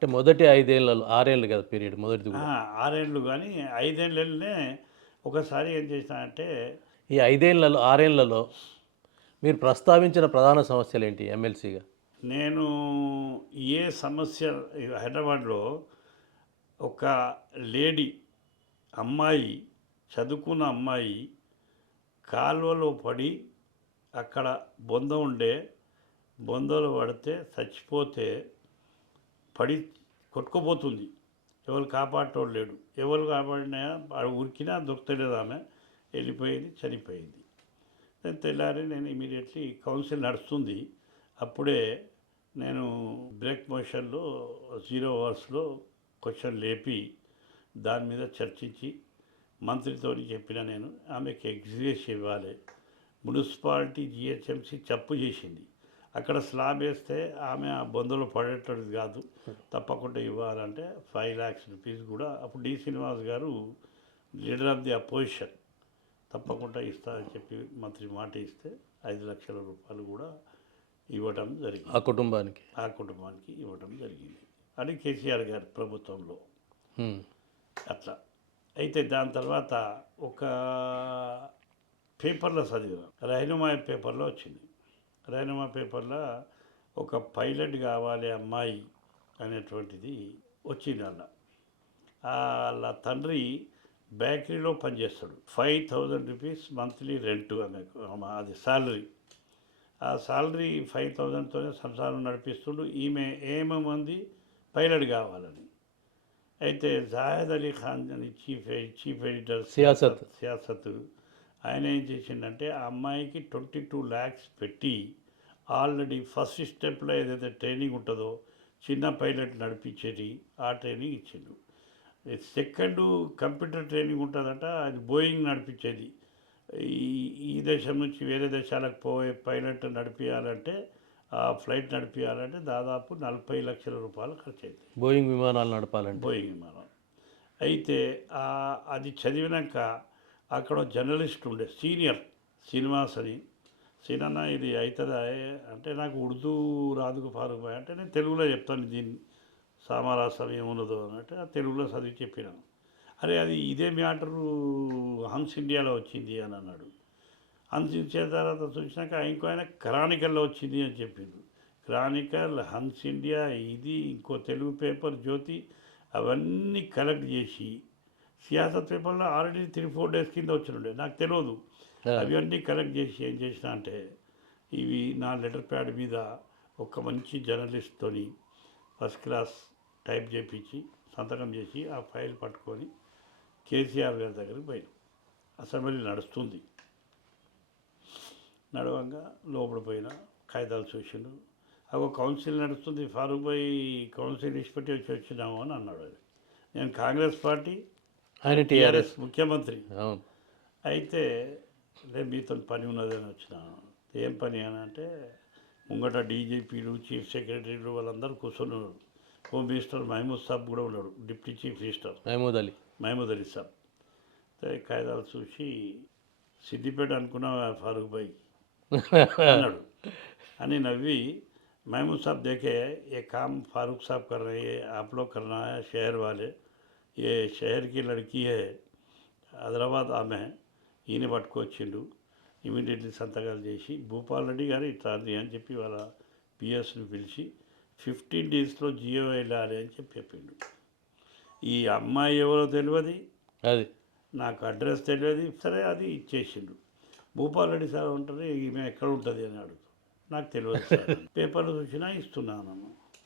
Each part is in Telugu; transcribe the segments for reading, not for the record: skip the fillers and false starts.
అంటే మొదటి 5 ఏళ్లలో 6 ఏళ్ళు కదా పీరియడ్ మొదటిది ఆ! కూడా. 6 ఏళ్ళు గానీ 5 ఏళ్ళలోనే ఒకసారి ఏం చేసినానంటే ఈ 5 ఏళ్లలో 6 ఏళ్లలో మీరు ప్రస్తావించిన ప్రధాన సమస్యలేంటి ఎమ్మెల్సీగా? నేను ఏ సమస్య హైదరాబాద్‌లో ఒక లేడీ అమ్మాయి, చదువుకున్న అమ్మాయి కాలువలో పడి అక్కడ బొంద ఉండే, బొందలో పడితే చచ్చిపోతే పడి కొట్టుకుపోతుంది. ఎవరు కాపాడేటోడు లేడు. ఎవరు కాపాడినా ఉరికినా దొరుకుతలేదు ఆమె. వెళ్ళిపోయింది, చనిపోయింది. తెల్లారి నేను ఇమీడియట్లీ కౌన్సిల్ నడుస్తుంది. అప్పుడే నేను బ్రేక్ మోషన్‌లో 0 అవర్స్‌లో క్వెషన్ లేపి దాని మీద చర్చించి మంత్రితోని చెప్పిన నేను. ఆమెకి ఎగ్స్‌గ్రేషియా ఇవ్వాలి. మున్సిపాలిటీ, జీహెచ్ఎంసీ తప్పు చేసింది. అక్కడ స్లాబ్ వేస్తే ఆమె ఆ బొందలో పడేటోడిది కాదు. తప్పకుండా ఇవ్వాలంటే 5 lakhs రూపీస్ కూడా అప్పుడు డి. శ్రీనివాస్ గారు లీడర్ ఆఫ్ ది అపోజిషన్. తప్పకుండా ఇస్తా అని చెప్పి మంత్రి మాట ఇస్తే 5 లక్షల రూపాయలు కూడా ఇవ్వటం జరిగింది. ఆ కుటుంబానికి. ఆ కుటుంబానికి ఇవ్వటం జరిగింది. అది కేసీఆర్ గారి ప్రభుత్వంలో. హ్మ్. అట్లా. అయితే దాని తర్వాత ఒక పేపర్లో చదివిన. రైనుమా పేపర్లో వచ్చింది. రైనుమా పేపర్లో ఒక పైలట్ కావాలి అమ్మాయి అనేటువంటిది వచ్చింది అలా. వాళ్ళ తండ్రి బేకరీలో పనిచేస్తాడు. 5,000 రూపీస్ మంత్లీ రెంట్ ఆమెకు, అది శాలరీ. ఆ శాలరీ 5,000తోనే సంసారం నడిపిస్తుండు. ఈమె ఏమేమంది పైలట్ కావాలని. అయితే జాయద్ అలీ ఖాన్ అని చీఫ్ ఎడిటర్ సియాసత్ ఆయన ఏం చేసిండంటే ఆ అమ్మాయికి 22 lakhs పెట్టి ఆల్రెడీ ఫస్ట్ స్టెప్లో ఏదైతే ట్రైనింగ్ ఉంటుందో చిన్న పైలట్ నడిపించేది ఆ ట్రైనింగ్ ఇచ్చిండు. సెకండ్ కంప్యూటర్ ట్రైనింగ్ ఉంటుందట, అది బోయింగ్ నడిపించేది. ఈ ఈ దేశం నుంచి వేరే దేశాలకు పోయే పైలట్ నడిపించాలంటే ఆ ఫ్లైట్ నడిపించాలంటే దాదాపు 40 లక్షల రూపాయలు ఖర్చు అవుతాయి. బోయింగ్ విమానాలు నడపాలంటే. బోయింగ్ విమానం. అయితే అది చదివినాక అక్కడ జర్నలిస్ట్ ఉండే సీనియర్ శ్రీనివాస్ అని. సీనన్న ఇది అవుతుందా అంటే నాకు ఉర్దూ రాదుకు ఫారూక్ భాయ్ అంటే నేను తెలుగులో చెప్తాను దీన్ని సామరాసం ఏమున్నదో అన్నట్టు ఆ తెలుగులో చదివి చెప్పినాను. అరే అది ఇదే మ్యాటరు హన్స్ ఇండియాలో వచ్చింది అని అన్నాడు. హన్స్ ఇచ్చిన తర్వాత చూసినాక ఇంకో ఆయన క్రానికల్లో వచ్చింది అని చెప్పిండు. క్రానికల్, హన్స్ ఇండియా, ఇది ఇంకో తెలుగు పేపర్ జ్యోతి అవన్నీ కలెక్ట్ చేసి సియాసత్ పేపర్లో ఆల్రెడీ 3-4 days కింద వచ్చినుండే, నాకు తెలియదు. అవన్నీ కలెక్ట్ చేసి ఏం చేసిన అంటే ఇవి నా లెటర్ ప్యాడ్ మీద ఒక మంచి జర్నలిస్ట్తోని ఫస్ట్ క్లాస్ టైప్ చేయించి సంతకం చేసి ఆ ఫైల్ పట్టుకొని కేసీఆర్ గారి దగ్గరికి పోయినాం. అసెంబ్లీ నడుస్తుంది. నడవంగా లోపల పోయిన కాగితాలు చూసిండు. అగో కౌన్సిల్ నడుస్తుంది, ఫారూక్ భాయ్ కౌన్సిల్ ఇచ్చిపెట్టి వచ్చినాము అని అన్నాడు. నేను కాంగ్రెస్ పార్టీ, ఆయన టీఆర్ఎస్ ముఖ్యమంత్రి. అవును. అయితే రేపు మీతో పని ఉన్నదని వచ్చినాను. ఏం పని అని అంటే ముంగట డీజీపీలు, చీఫ్ సెక్రటరీలు వాళ్ళందరూ కూర్చున్నారు. హోమ్ మినిస్టర్ మహమూద్ సాబ్ కూడా ఉన్నాడు, deputy chief minister Mahmood Ali Saab. కాగితాలు చూసి సిద్దిపేట అనుకున్నా ఫారూక్ భాయ్ అన్నాడు అని నవ్వి, महमूद साहब देखे ये काम फारूक साहब कर रहे हैं, आप लोग करना है शहर वाले, ये शहर की लड़की है హైదరాబాద్ ఆమె, ఈయన పట్టుకొచ్చిండు. ఇమీడియట్లీ సంతకాలు చేసి భూపాల్ రెడ్డి గారు ఇట్లా అని చెప్పి వాళ్ళ పిఎస్ని పిలిచి 15 daysలో జియో వెళ్ళాలి అని చెప్పిండు. ఈ అమ్మాయి ఎవరో తెలియదు, అది నాకు అడ్రస్ తెలియదు. సరే అది ఇచ్చేసిండు. భూపాల్ రెడ్డి సార్ ఉంటుంది, ఈమె ఎక్కడ ఉంటుంది అని అడుగుతాడు. నాకు తెలియదు సార్. పేపర్లు చూసినా ఇస్తున్నాను.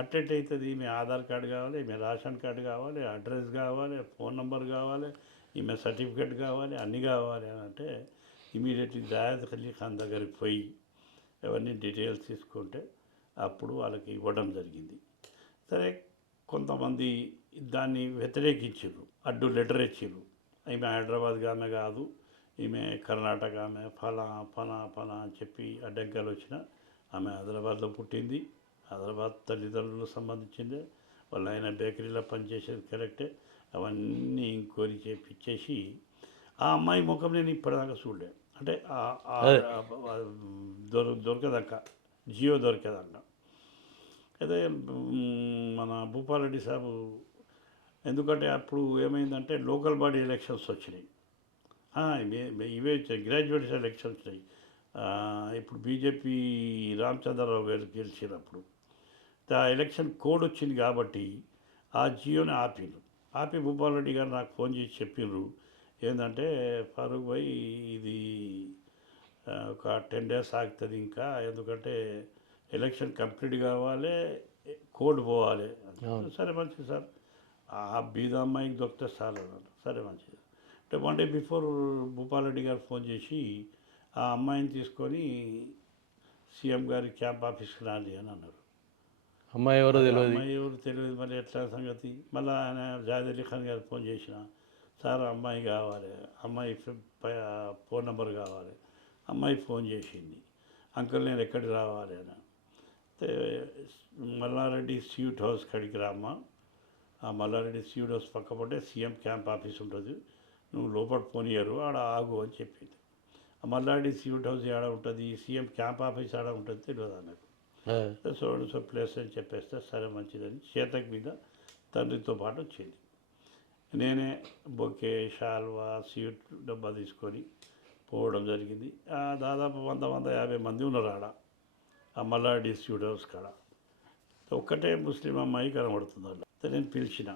అట్టెట్టయితుంది, ఈమె ఆధార్ కార్డు కావాలి, ఈమె రేషన్ కార్డు కావాలి, అడ్రస్ కావాలి, ఫోన్ నెంబర్ కావాలి, ఈమె సర్టిఫికేట్ కావాలి, అన్నీ కావాలి అని అంటే ఇమీడియట్లీ జాయద్ అలీ ఖాన్ దగ్గరికి పోయి అవన్నీ డీటెయిల్స్ తీసుకుంటే అప్పుడు వాళ్ళకి ఇవ్వడం జరిగింది. సరే కొంతమంది దాన్ని వ్యతిరేకించారు, అడ్డు లెటర్ ఇచ్చారు. ఈమె హైదరాబాద్గా ఆమె కాదు, ఈమె కర్ణాటక ఆమె ఫలా అని చెప్పి అడ్డంకాలు వచ్చిన ఆమె హైదరాబాద్లో పుట్టింది. హైదరాబాద్ తల్లిదండ్రులకు సంబంధించిందే. వాళ్ళ ఆయన బేకరీలో పనిచేసేది కరెక్టే. అవన్నీ ఎంక్వైరీ చేపించేసి ఆ అమ్మాయి ముఖం నేను ఇప్పటిదాకా చూడలే. అంటే దొరకదాక జియో దొరికేదాకా. అయితే మన భూపాలరెడ్డి సాబు, ఎందుకంటే అప్పుడు ఏమైందంటే లోకల్ బాడీ ఎలక్షన్స్ వచ్చినాయి. ఇవే వచ్చాయి, గ్రాడ్యుయేట్స్ ఎలక్షన్స్ వచ్చినాయి. ఇప్పుడు బీజేపీ రామచంద్రరావు గారు గెలిచినప్పుడు ఆ ఎలక్షన్ కోడ్ వచ్చింది కాబట్టి ఆ జియోని ఆపిండ్రు. ఆపి భూపాలరెడ్డి గారు నాకు ఫోన్ చేసి చెప్పిండ్రు, ఏంటంటే ఫారూక్ భాయ్ ఇది ఒక 10 days ఆగుతుంది ఇంకా, ఎందుకంటే ఎలక్షన్ కంప్లీట్ కావాలి, కోడ్ పోవాలి. అవును. సరే మంచిది సార్, ఆ బీద అమ్మాయికి దొరికితే చాలు అన్నారు. సరే మంచిది అంటే 1 day బిఫోర్ భూపాలరెడ్డి గారు ఫోన్ చేసి ఆ అమ్మాయిని తీసుకొని సీఎం గారి క్యాంప్ ఆఫీస్కి రాండి అని అన్నారు. అమ్మాయి ఎవరో తెలియదు. అమ్మాయి ఎవరు తెలియదు, మరి ఎట్లా సంగతి. మళ్ళీ ఆయన జావేద్ అలీ ఖాన్ గారు ఫోన్ చేసిన, సార్ అమ్మాయి కావాలి, అమ్మాయి ఫోన్ నెంబర్ కావాలి. అమ్మాయి ఫోన్ చేసింది, అంకుల్ నేను ఎక్కడికి రావాలి అని. అయితే మల్లారెడ్డి స్వీట్ హౌస్ కాడికి రామ్మా, ఆ మల్లారెడ్డి స్వీట్ హౌస్ పక్కపటే సీఎం క్యాంప్ ఆఫీస్ ఉంటుంది, నువ్వు లోపల పోనీయరు, ఆడ ఆగు అని చెప్పింది. ఆ మల్లారెడ్డి స్వీట్ హౌస్ ఆడ ఉంటుంది, సీఎం క్యాంప్ ఆఫీస్ ఆడ ఉంటుంది తెలియదు నాకు. సో ప్లేస్ అని చెప్పేస్తే సరే మంచిదని చేతకి మీద తండ్రితో పాటు వచ్చింది. నేనే బొకే, షాల్వా, స్వీట్ డబ్బా తీసుకొని పోవడం జరిగింది. దాదాపు 150 మంది ఉన్నారు ఆడ, ఆ మల్లారెడ్డి స్వీట్ హౌస్ కాడ. ఒక్కటే ముస్లిం అమ్మాయి కనబడుతుంది అలా. నేను పిలిచిన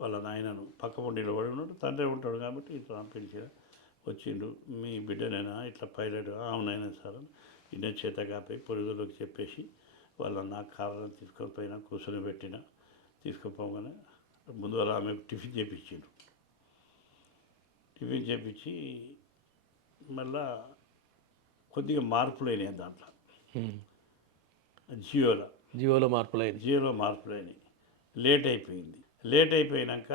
వాళ్ళ నాయనను, పక్క నిలబడి ఉన్నాడు, తండ్రి ఉంటాడు కాబట్టి ఇట్లా పిలిచిన. వచ్చిండు, మీ బిడ్డనైనా ఇట్లా పైలట్? అవునైనా సార్. ఇన్నే చేత కాపై పొరుగులోకి చెప్పేసి వాళ్ళ నాకు కావాలని తీసుకొని పోయినా, కూర్చొని పెట్టిన. తీసుకుపోగానే ముందు అలా ఆమెకు టిఫిన్ చేపించిండు. టిఫిన్ చేపించి మళ్ళా కొద్దిగా మార్పులు అయినాయి దాంట్లో, జియోలో మార్పులు అయినాయి. లేట్ అయిపోయింది. లేట్ అయిపోయినాక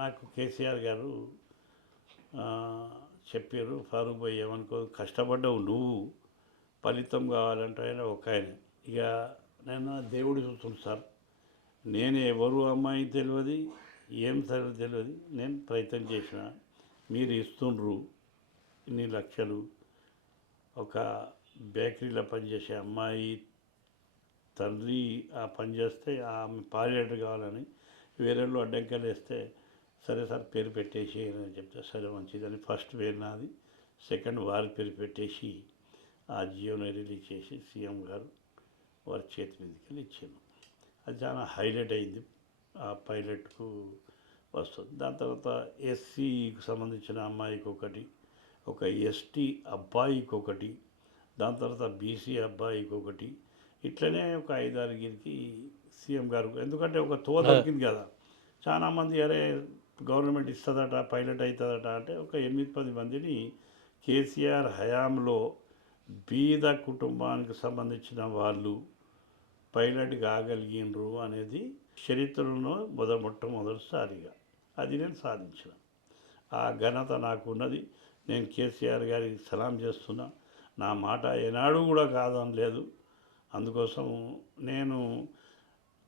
నాకు కేసీఆర్ గారు చెప్పారు, ఫారూక్ భాయ్ ఏమనుకో, కష్టపడ్డావు నువ్వు, ఫలితం కావాలంటే ఆయన ఒక ఆయన. ఇక నేను దేవుడు చూస్తుంది సార్, నేను ఎవరు అమ్మాయి తెలియదు, ఏం తెలియదు, నేను ప్రయత్నం చేసిన, మీరు ఇస్తుండ్రు ఇన్ని లక్షలు. ఒక బేకరీలో పనిచేసే అమ్మాయి తండ్రి ఆ పని చేస్తే ఆమె పాలేటర్ కావాలని వేరేళ్ళు అడ్డంకాలు వేస్తే, సరే సార్ పేరు పెట్టేసి అని చెప్తే సరే మంచిదని ఫస్ట్ పేరు నాది, సెకండ్ వారి పేరు పెట్టేసి ఆ జియోని రిలీజ్ చేసి సీఎం గారు వారి చేతి మీదకి వెళ్ళి ఇచ్చాను. అది చాలా హైలైట్ అయింది, ఆ పైలట్కు వస్తుంది. దాని తర్వాత ఎస్సీకి సంబంధించిన అమ్మాయికి ఒకటి, ఒక ఎస్టీ అబ్బాయికి ఒకటి, దాని తర్వాత బీసీ అబ్బాయికి ఒకటి, ఇట్లనే ఒక 5-6కి సీఎం గారు, ఎందుకంటే ఒక దొరికింది కదా. చాలామంది అరే గవర్నమెంట్ ఇస్తుందట, పైలట్ అవుతుందట అంటే ఒక 8-10 మందిని కేసీఆర్ హయాంలో బీద కుటుంబానికి సంబంధించిన వాళ్ళు పైలట్ కాగలిగినరు అనేది చరిత్రలో మొట్టమొదటిసారిగా అది నేను సాధించిన. ఆ ఘనత నాకు ఉన్నది. నేను కేసీఆర్ గారికి సలాం చేస్తున్నా. నా మాట ఏనాడు కూడా కాదని లేదు. అందుకోసం నేను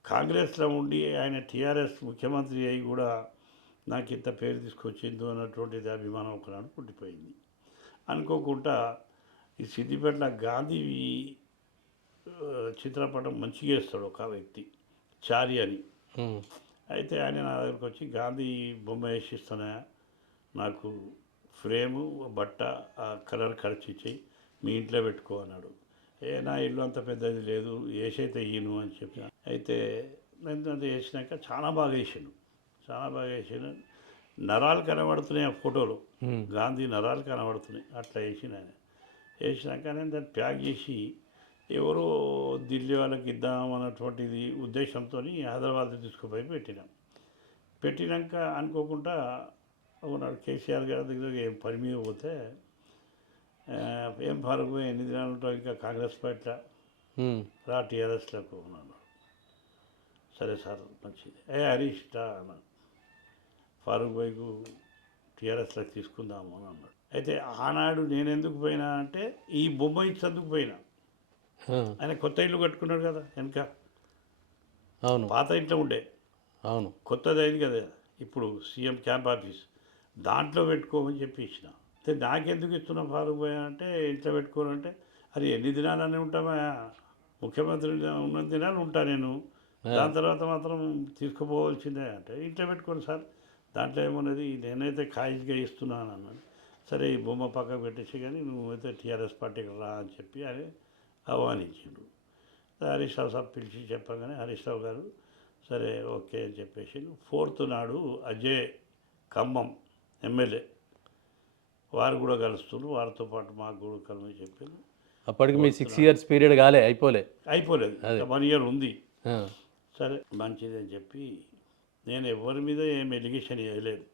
కాంగ్రెస్లో ఉండి ఆయన టీఆర్ఎస్ ముఖ్యమంత్రి అయి కూడా నాకు ఇంత పేరు తీసుకొచ్చిందో అన్నటువంటిది అభిమానం ఒకనాడు పుట్టిపోయింది. అనుకోకుండా ఈ సిద్దిపేటలో గాంధీ చిత్రపటం మంచిగా వేస్తాడు ఒక వ్యక్తి, చారి అని. అయితే ఆయన నా దగ్గరికి వచ్చి, గాంధీ బొమ్మ వేసిస్తున్నా, నాకు ఫ్రేము, బట్ట, ఆ కలర్ ఖర్చు ఇచ్చి మీ ఇంట్లో పెట్టుకో అన్నాడు. నా ఇల్లు అంత పెద్దది లేదు, వేసైతే ఈయను అని చెప్పిన. అయితే నేను అది వేసినాక చాలా బాగా వేసాను. నరాలు కనబడుతున్నాయి ఆ ఫోటోలో, గాంధీ నరాలు కనబడుతున్నాయి. అట్లా వేసినాక నేను దాన్ని ప్యాక్ చేసి ఎవరో ఢిల్లీ వాళ్ళకి ఇద్దామన్నటువంటిది ఉద్దేశంతో హైదరాబాద్ తీసుకుపోయి పెట్టినాక అనుకోకుండా ఒకనాడు కేసీఆర్ గారి దగ్గర ఏం పని మీద పోతే, ఏం ఫారూక్ ఎన్ని దినాలు ఉంటావు ఇంకా కాంగ్రెస్ పార్టీలో రా టీఆర్ఎస్లోకి ఉన్నాను. సరే సార్ మంచిది, హరీష్ రా అన్నాను. ఫారూక్ భాయ్కు టీఆర్ఎస్లోకి తీసుకుందాము అని అన్నాడు. అయితే ఆనాడు నేను ఎందుకు పోయినా అంటే ఈ బొమ్మ ఇచ్చేందుకు పోయినా. ఆయన కొత్త ఇల్లు కట్టుకున్నాడు కదా వెనక, అవును, పాత ఇంట్లో ఉండే, అవును, కొత్తది అయింది కదా ఇప్పుడు సీఎం క్యాంప్ ఆఫీస్, దాంట్లో పెట్టుకోమని చెప్పి ఇచ్చిన. అయితే నాకెందుకు ఇస్తున్నా ఫారూక్ భాయ్ అంటే, ఇంట్లో పెట్టుకోనంటే, అది ఎన్ని దినాలని ఉంటామా ముఖ్యమంత్రి ఉన్న దినాలు ఉంటా నేను, దాని తర్వాత మాత్రం తీసుకుపోవాల్సిందే అంటే ఇంట్లో పెట్టుకోండి సార్, దాంట్లో ఏమున్నది, నేనైతే ఖాయిగా ఇస్తున్నాను అన్నాను. సరే ఈ బొమ్మ పక్కకు పెట్టేసి కానీ నువ్వైతే టీఆర్ఎస్ పార్టీకి రా అని చెప్పి అని ఆహ్వానించిండు. హరీష్ రావు సాబ్ పిలిచి చెప్పగానే హరీష్ రావు గారు సరే ఓకే అని చెప్పేసి 4th నాడు అజయ్ ఖమ్మం ఎమ్మెల్యే వారు కూడా కలుస్తున్నారు, వారితో పాటు మాకు కూడా కలమని చెప్పాను. అప్పటికి మీ 6 years పీరియడ్ కాలే, అయిపోలేదు, 1 year ఉంది. ఆ. సరే మంచిది అని చెప్పి నేను ఎవరి మీద ఏం ఎలిగేషన్ వేయలేదు.